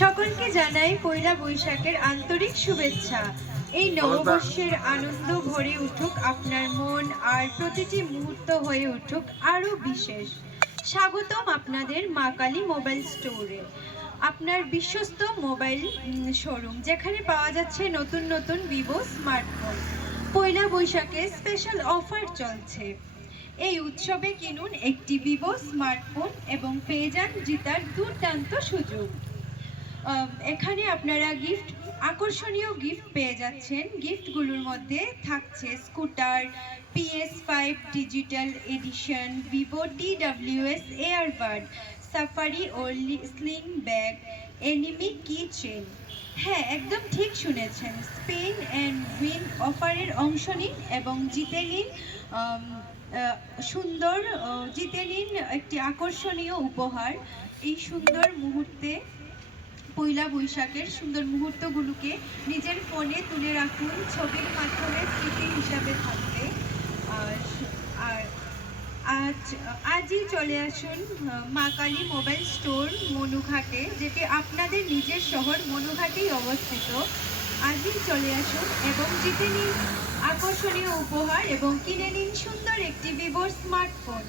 সকলকে জানাই পয়লা বৈশাখের আন্তরিক শুভেচ্ছা। এই নববর্ষের আনন্দ ভরে উঠুক আপনার মন, আর প্রতিটি মুহূর্ত হয়ে উঠুক আরো বিশেষ। স্বাগতম আপনাদের মা কালী মোবাইল স্টোরে, আপনার বিশ্বস্ত মোবাইল শোরুম, যেখানে পাওয়া যাচ্ছে নতুন নতুন ভিভো স্মার্টফোন। পয়লা বৈশাখে স্পেশাল অফার চলছে। এই উৎসবে কিনুন একটি ভিভো স্মার্টফোন এবং পেয়ে যান জিতার দুর্দান্ত সুযোগ। এখানে আপনারা আকর্ষণীয় গিফট পেয়ে যাচ্ছেন। গিফটগুলোর মধ্যে থাকছে scooter, PS5 digital edition, Vivo TWS airbud, Safari ও sling bag, anime key chain. হ্যাঁ, একদম ঠিক শুনেছেন। স্পেন অ্যান্ড উইন অফারের অংশ নিন এবং জিতে নিন একটি আকর্ষণীয় উপহার। এই সুন্দর মুহূর্তে, পয়লা বৈশাখের সুন্দর মুহূর্তগুলোকে নিজের ফোনে তুলে রাখুন, ছবির মাধ্যমে স্মৃতি হিসাবে থাকবে। আর আজই চলে আসুন মা কালী মোবাইল স্টোর মনুঘাটে, যেটি আপনাদের নিজের শহর মনুঘাটেই অবস্থিত। আজই চলে আসুন এবং জিতে নিন আকর্ষণীয় উপহার এবং কিনে নিন সুন্দর একটি ভিভো স্মার্টফোন।